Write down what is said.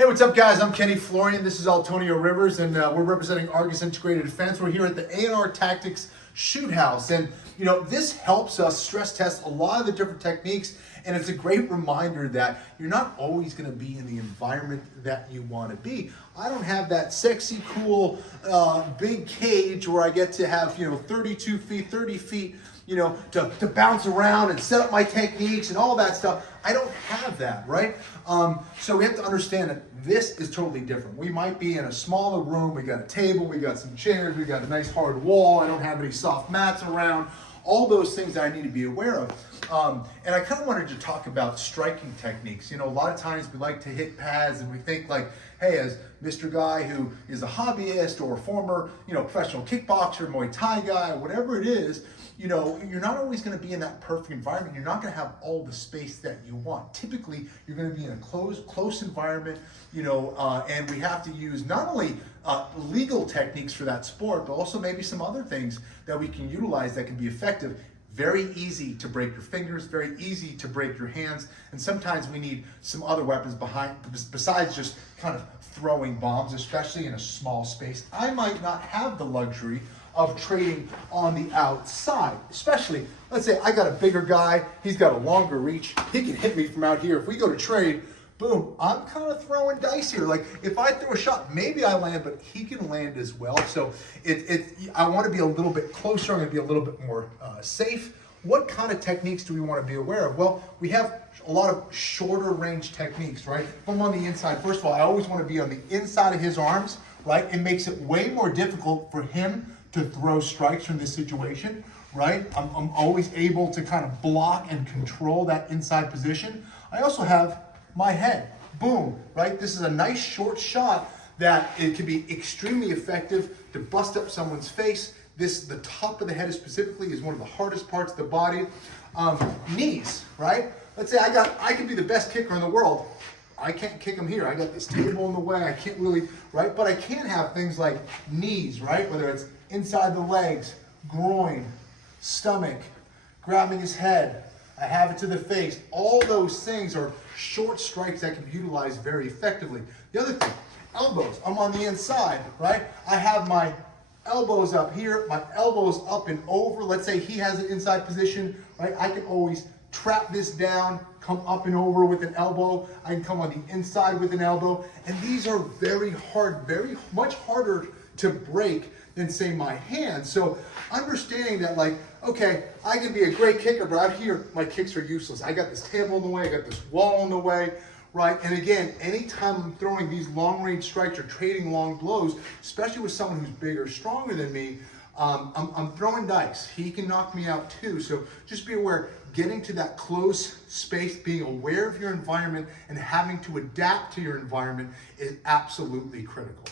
Hey, what's up, guys? I'm Kenny Florian. This is Antonio Rivers, and we're representing Argus Integrated Defense. We're here at the A&R Tactics Shoot House, and this helps us stress test a lot of the different techniques, and it's a great reminder that you're not always going to be in the environment that you want to be. I don't have that sexy, cool, big cage where I get to have 32 feet, 30 feet. To bounce around and set up my techniques and all that stuff. I don't have that, right? So we have to understand that this is totally different. We might be in a smaller room, we got a table, we got some chairs, we got a nice hard wall, I don't have any soft mats around, all those things that I need to be aware of. And I kind of wanted to talk about striking techniques. A lot of times we like to hit pads and we think like, hey, as Mr. Guy who is a hobbyist or a former, professional kickboxer, Muay Thai guy, whatever it is, you're not always going to be in that perfect environment. You're not going to have all the space that you want. Typically, you're going to be in a close environment, and we have to use not only legal techniques for that sport, but also maybe some other things that we can utilize that can be effective. Very easy to break your fingers, very easy to break your hands, and sometimes we need some other weapons besides just kind of throwing bombs, especially in a small space. I might not have the luxury of trading on the outside, especially, let's say I got a bigger guy, he's got a longer reach, he can hit me from out here. If we go to trade, boom, I'm kind of throwing dice here. Like if I throw a shot, maybe I land, but he can land as well. So I want to be a little bit closer, I'm going to be a little bit more safe. What kind of techniques do we want to be aware of? Well, we have a lot of shorter range techniques, right? If I'm on the inside, first of all, I always want to be on the inside of his arms, right? It makes it way more difficult for him to throw strikes from this situation, right? I'm always able to kind of block and control that inside position. I also have my head, boom, right? This is a nice short shot that it can be extremely effective to bust up someone's face. The top of the head specifically is one of the hardest parts of the body. Knees, right? Let's say I could be the best kicker in the world. I can't kick them here. I got this table in the way. I can't really, right? But I can have things like knees, right? Whether it's inside the legs, groin, stomach, grabbing his head. I have it to the face. All those things are short strikes that can be utilized very effectively. The other thing, elbows. I'm on the inside, right? I have my elbows up here, my elbows up and over. Let's say he has an inside position, right? I can always trap this down, come up and over with an elbow. I can come on the inside with an elbow. And these are very hard, very much harder to break than say my hand. So understanding that like, okay, I can be a great kicker, but out here, my kicks are useless. I got this table in the way, I got this wall in the way, right? And again, anytime I'm throwing these long range strikes or trading long blows, especially with someone who's bigger, stronger than me, I'm throwing dice. He can knock me out too. So just be aware, getting to that close space, being aware of your environment and having to adapt to your environment is absolutely critical.